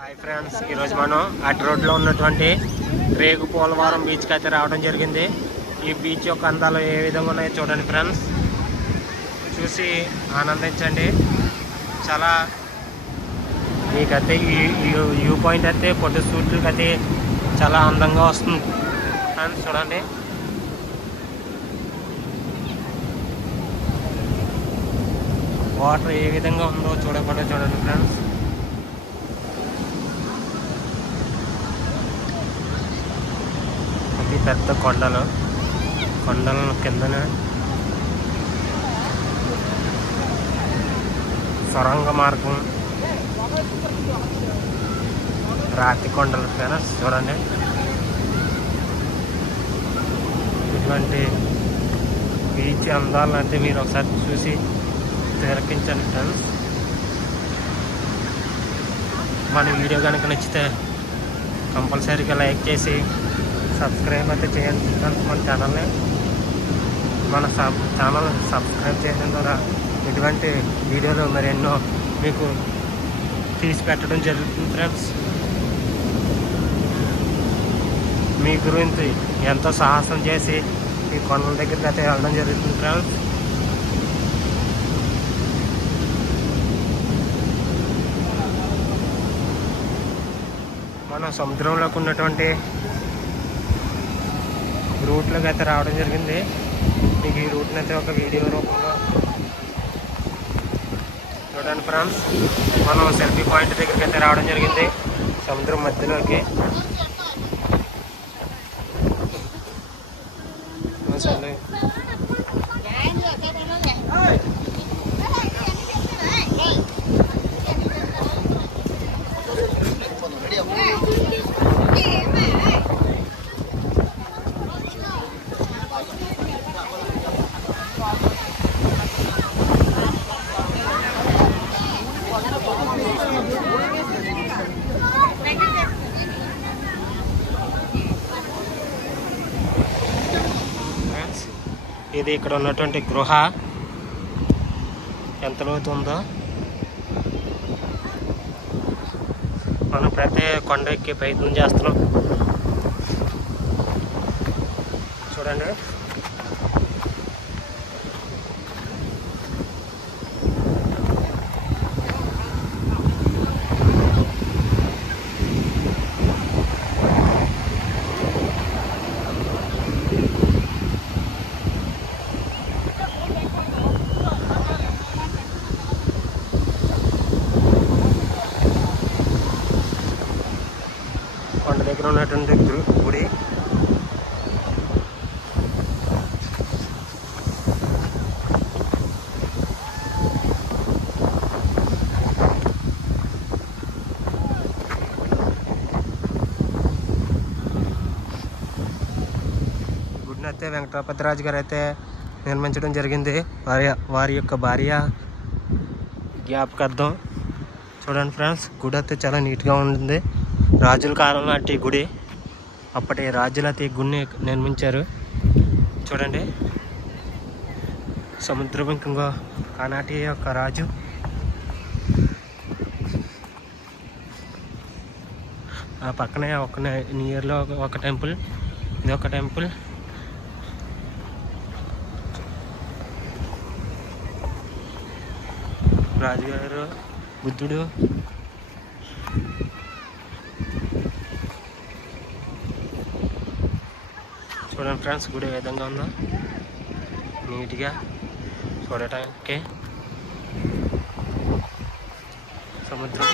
Hi friends, ఈరోజు మనం అటు రోడ్లో ఉన్నటువంటి రేగు పోలవరం బీచ్కి అయితే రావడం జరిగింది. ఈ బీచ్ యొక్క అందాలు ఏ విధంగా ఉన్నాయో చూడండి ఫ్రెండ్స్, చూసి ఆనందించండి. చాలా మీకైతే ఈ వ్యూ పాయింట్ అయితే ఫోటో షూట్లకి అయితే చాలా అందంగా వస్తుంది ఫ్రెండ్స్. చూడండి, వాటర్ ఏ విధంగా ఉందో చూడండి ఫ్రెండ్స్. అతి పెద్ద కొండల కిందనే సొరంగ మార్గం, రాతి కొండలు ఫ్రెండ్స్. చూడండి, ఇటువంటి బీచ్ అందాలను అయితే మీరు ఒకసారి చూసి తిలకించండి ఫ్రెండ్స్. మన వీడియో కనుక నచ్చితే కంపల్సరీగా లైక్ చేసి సబ్స్క్రైబ్ అయితే చేయండి ఫ్రెండ్స్. మన ఛానల్ సబ్స్క్రైబ్ చేయడం ద్వారా ఇటువంటి వీడియోలు మరెన్నో మీకు తీసి పెట్టడం జరుగుతుంది ఫ్రెండ్స్. మీ గురించి ఎంతో సాహసం చేసి ఈ కొండల దగ్గరికి అయితే వెళ్ళడం జరుగుతుంది ఫ్రెండ్స్. మనం సముద్రంలోకి ఉన్నటువంటి రూట్లోకి అయితే రావడం జరిగింది. మీకు ఈ రూట్ని అయితే ఒక వీడియో రూపంలో చూడండి ఫ్రెండ్స్. మనం సెల్ఫీ పాయింట్ దగ్గరికి అయితే రావడం జరిగింది, సముద్రం మధ్యలోకి. ఇది ఇక్కడ ఉన్నటువంటి గృహ ఎంత లోతు ఉందో. మనం ప్రతి కొండ ఎక్కి ప్రయత్నం చేస్తున్నాం. చూడండి, కొండ దగ్గర ఉన్నటువంటి గుడి. గుడిని అయితే వెంకటపతిరాజు గారు అయితే నిర్మించడం జరిగింది, వారి యొక్క భార్య జ్ఞాపకార్థం. చూడండి ఫ్రెండ్స్, గుడి అయితే చాలా నీట్గా ఉంటుంది. రాజుల కాలం నాటి గుడి, అప్పటి రాజులు అయితే గుడిని నిర్మించారు. చూడండి, సముద్రం ఇంకో ఆనాటి యొక్క రాజు. ఆ పక్కనే ఒక నియర్లో ఒక టెంపుల్, ఇది ఒక టెంపుల్. రాజుగారు, బుద్ధుడు. చూడండి ఫ్రెండ్స్, గుడి ఏ విధంగా ఉందో నీట్గా చూడటానికి. సముద్రం